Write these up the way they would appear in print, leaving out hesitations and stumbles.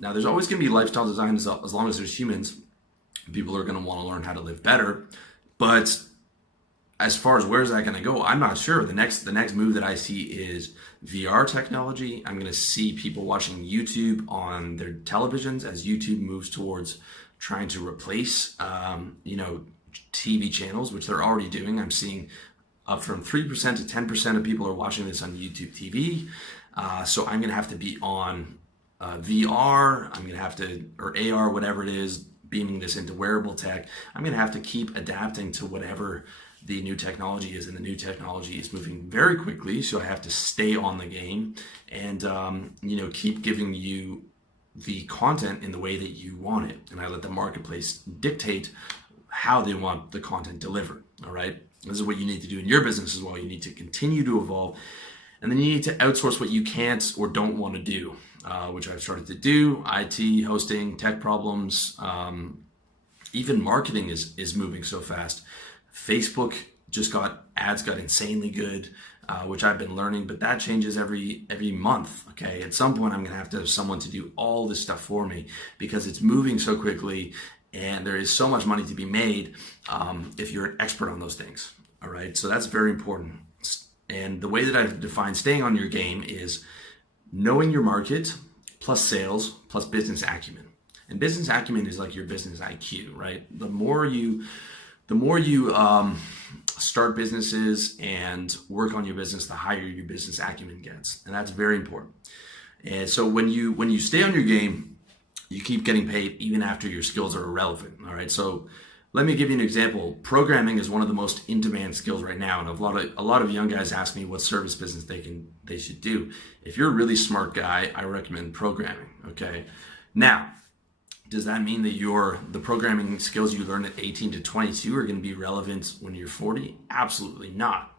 Now, there's always going to be lifestyle design as long as there's humans. People are going to want to learn how to live better. But as far as where's that going to go, I'm not sure. The next move that I see is VR technology. I'm going to see people watching YouTube on their televisions as YouTube moves towards trying to replace, TV channels, which they're already doing. I'm seeing up from 3% to 10% of people are watching this on YouTube TV. So I'm going to have to be on VR. I'm going to have to, or AR, whatever it is, beaming this into wearable tech. I'm going to have to keep adapting to whatever the new technology is, and the new technology is moving very quickly. So I have to stay on the game and, keep giving you the content in the way that you want it. And I let the marketplace dictate how they want the content delivered. All right. This is what you need to do in your business as well. You need to continue to evolve, and then you need to outsource what you can't or don't want to do, which I've started to do. IT, hosting, tech problems, even marketing is moving so fast. Facebook ads got insanely good, which I've been learning, but that changes every month. Okay, at some point I'm gonna have to have someone to do all this stuff for me because it's moving so quickly, and there is so much money to be made if you're an expert on those things. All right, so that's very important. And the way that I define staying on your game is knowing your market plus sales plus business acumen. And business acumen is like your business IQ, right? The more you start businesses and work on your business, the higher your business acumen gets, and that's very important. And so when you stay on your game, you keep getting paid even after your skills are irrelevant. All right, so let me give you an example. Programming is one of the most in-demand skills right now, and a lot of young guys ask me what service business they should do. If you're a really smart guy, I recommend programming. Okay, now, does that mean that the programming skills you learn at 18 to 22 are going to be relevant when you're 40? Absolutely not.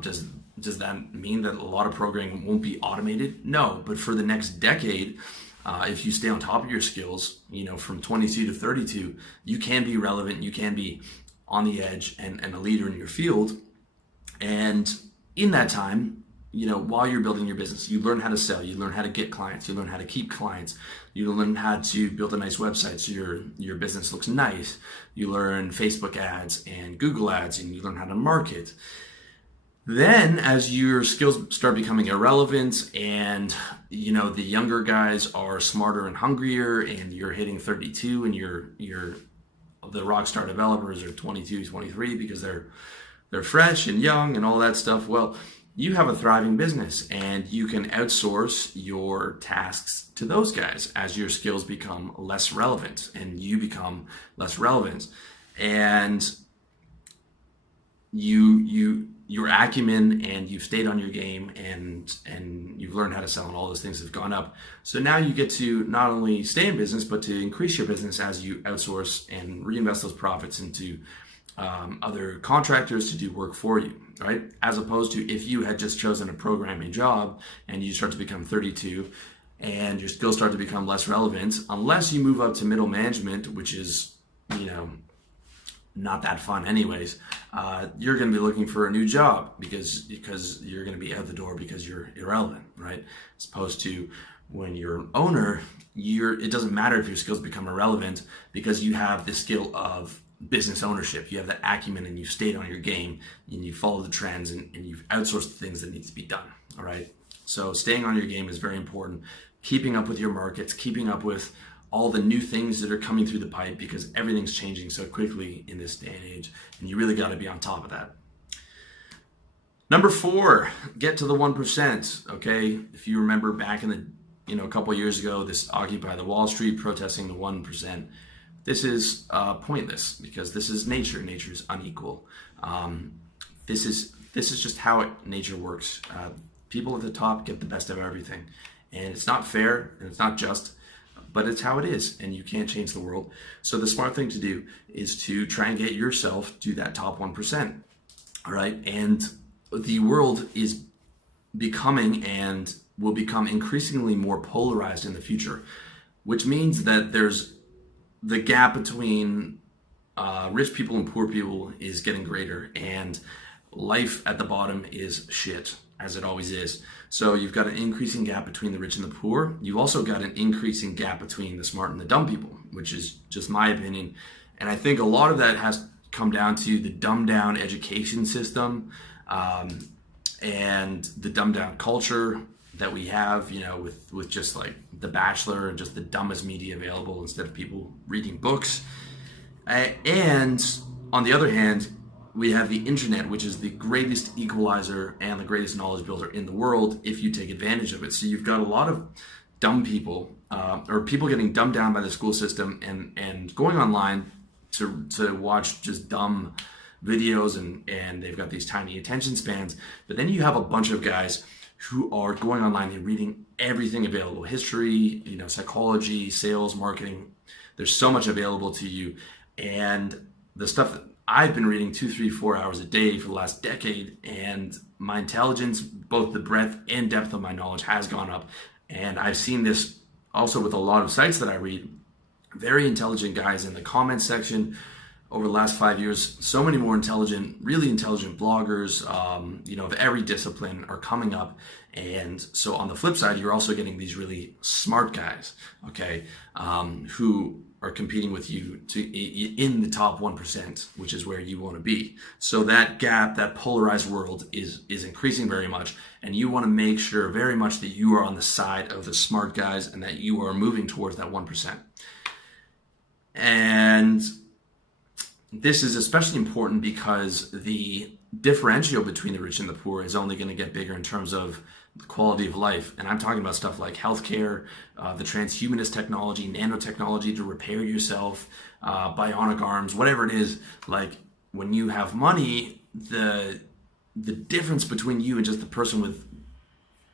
Does that mean that a lot of programming won't be automated? No, but for the next decade, if you stay on top of your skills, from 22 to 32, you can be relevant, you can be on the edge and a leader in your field. And in that time, while you're building your business, you learn how to sell, you learn how to get clients, you learn how to keep clients, you learn how to build a nice website so your business looks nice, you learn Facebook ads and Google ads, and you learn how to market. Then as your skills start becoming irrelevant and the younger guys are smarter and hungrier, and you're hitting 32 and the rock star developers are 22, 23 because they're fresh and young and all that stuff, well, you have a thriving business and you can outsource your tasks to those guys as your skills become less relevant and you become less relevant, and your acumen and you've stayed on your game and you've learned how to sell, and all those things have gone up. So now you get to not only stay in business, but to increase your business as you outsource and reinvest those profits into other contractors to do work for you, right? As opposed to if you had just chosen a programming job and you start to become 32 and your skills start to become less relevant, unless you move up to middle management, which is, not that fun anyways, you're going to be looking for a new job because you're going to be out the door because you're irrelevant, right? As opposed to when you're an owner, it doesn't matter if your skills become irrelevant because you have the skill of business ownership. You have the acumen and you've stayed on your game and you follow the trends and you've outsourced the things that need to be done. All right. So staying on your game is very important. Keeping up with your markets, keeping up with all the new things that are coming through the pipe because everything's changing so quickly in this day and age, and you really got to be on top of that. Number 4, get to the 1%. Okay. If you remember back in the, a couple of years ago, this Occupy the Wall Street protesting the 1%. This is pointless because this is nature. Nature is unequal. This is just how nature works. People at the top get the best of everything, and it's not fair and it's not just, but it's how it is, and you can't change the world. So the smart thing to do is to try and get yourself to that top 1%. All right, and the world is becoming and will become increasingly more polarized in the future, which means that there's the gap between rich people and poor people is getting greater, and life at the bottom is shit. as it always is. So you've got an increasing gap between the rich and the poor. You've also got an increasing gap between the smart and the dumb people, which is just my opinion. And I think a lot of that has come down to the dumbed down education system, and the dumbed down culture that we have, with just like The Bachelor and just the dumbest media available instead of people reading books. And on the other hand, we have the internet, which is the greatest equalizer and the greatest knowledge builder in the world if you take advantage of it. So you've got a lot of dumb people, or people getting dumbed down by the school system and going online to watch just dumb videos, and they've got these tiny attention spans. But then you have a bunch of guys who are going online and reading everything available: history, psychology, sales, marketing. There's so much available to you. And the stuff that I've been reading 2, 3, 4 hours a day for the last decade, and my intelligence, both the breadth and depth of my knowledge, has gone up. And I've seen this also with a lot of sites that I read. Very intelligent guys in the comments section over the last 5 years. So many more really intelligent bloggers, of every discipline are coming up. And so on the flip side, you're also getting these really smart guys, okay, who are competing with you in the top 1%, which is where you want to be. So that gap, that polarized world is increasing very much. And you want to make sure very much that you are on the side of the smart guys and that you are moving towards that 1%. And this is especially important because the differential between the rich and the poor is only going to get bigger in terms of the quality of life. And I'm talking about stuff like healthcare, the transhumanist technology, nanotechnology to repair yourself, bionic arms, whatever it is. Like, when you have money, the difference between you and just the person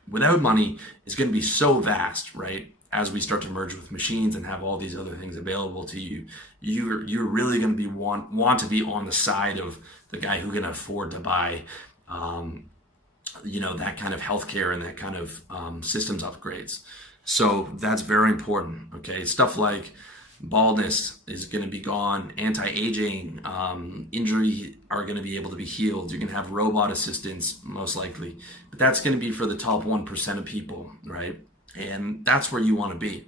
without money is going to be so vast, right? As we start to merge with machines and have all these other things available to you, you're really going to want to be on the side of the guy who can afford to buy, that kind of healthcare and that kind of systems upgrades. So that's very important. Okay, stuff like baldness is going to be gone. Anti-aging, injury are going to be able to be healed. You're going to have robot assistance most likely, but that's going to be for the top 1% of people, right? And that's where you want to be.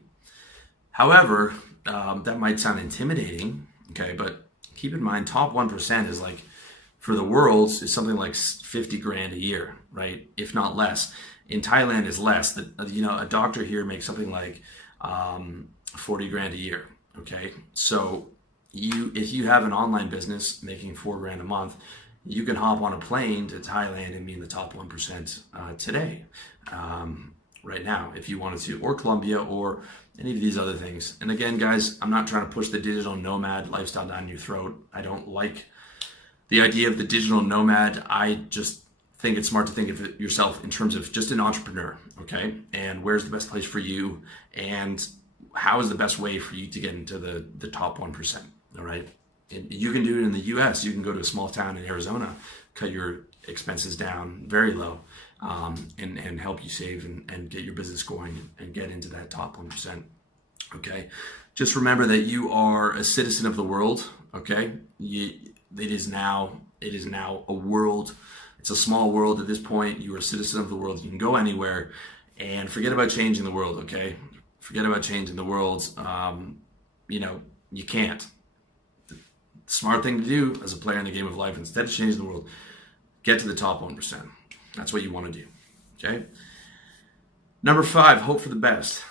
However, that might sound intimidating, okay, but keep in mind, top 1% is like, for the world, is something like 50 grand a year, right? If not less. In Thailand is less. A doctor here makes something like 40 grand a year, okay? So if you have an online business making 4 grand a month, you can hop on a plane to Thailand and be in the top 1% today. Right now, if you wanted to, or Colombia, or any of these other things. And again, guys, I'm not trying to push the digital nomad lifestyle down your throat. I don't like the idea of the digital nomad. I just think it's smart to think of yourself in terms of just an entrepreneur, okay? And where's the best place for you, and how is the best way for you to get into the top 1%, all right? And you can do it in the US. You can go to a small town in Arizona, cut your expenses down very low, and help you save and get your business going and get into that top 1%. Okay, just remember that you are a citizen of the world. Okay, it is now a world. It's a small world at this point. You are a citizen of the world. You can go anywhere, and forget about changing the world. Okay, forget about changing the world. You can't. The smart thing to do as a player in the game of life, instead of changing the world, get to the top 1%. That's what you want to do, okay? Number 5, hope for the best.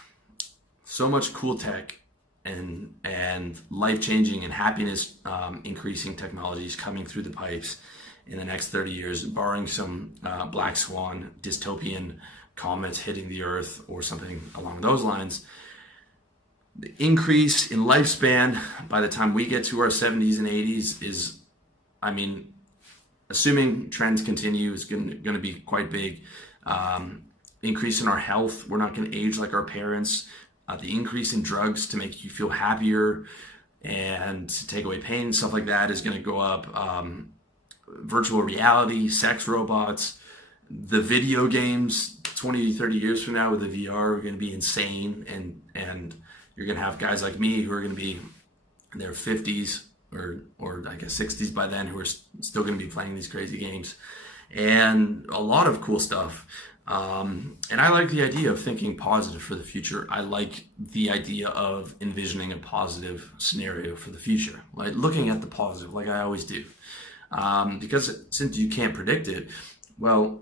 So much cool tech and life-changing and happiness increasing technologies coming through the pipes in the next 30 years, barring some black swan dystopian comets hitting the earth or something along those lines. The increase in lifespan by the time we get to our 70s and 80s is, assuming trends continue, is going to be quite big. Increase in our health. We're not going to age like our parents. The increase in drugs to make you feel happier and to take away pain and stuff like that is going to go up. Virtual reality, sex robots, the video games 20, 30 years from now with the VR are going to be insane. And you're going to have guys like me who are going to be in their 50s or I guess 60s by then, who are still going to be playing these crazy games. and a lot of cool stuff. And I like the idea of thinking positive for the future. I like the idea of envisioning a positive scenario for the future, like looking at the positive, like I always do. Because since you can't predict it, well,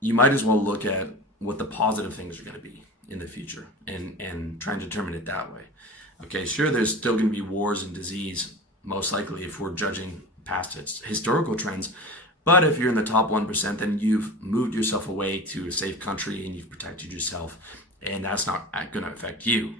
you might as well look at what the positive things are going to be in the future and try and determine it that way. Okay, sure, there's still going to be wars and disease, most likely, if we're judging past historical trends. But if you're in the top 1%, then you've moved yourself away to a safe country and you've protected yourself, and that's not going to affect you.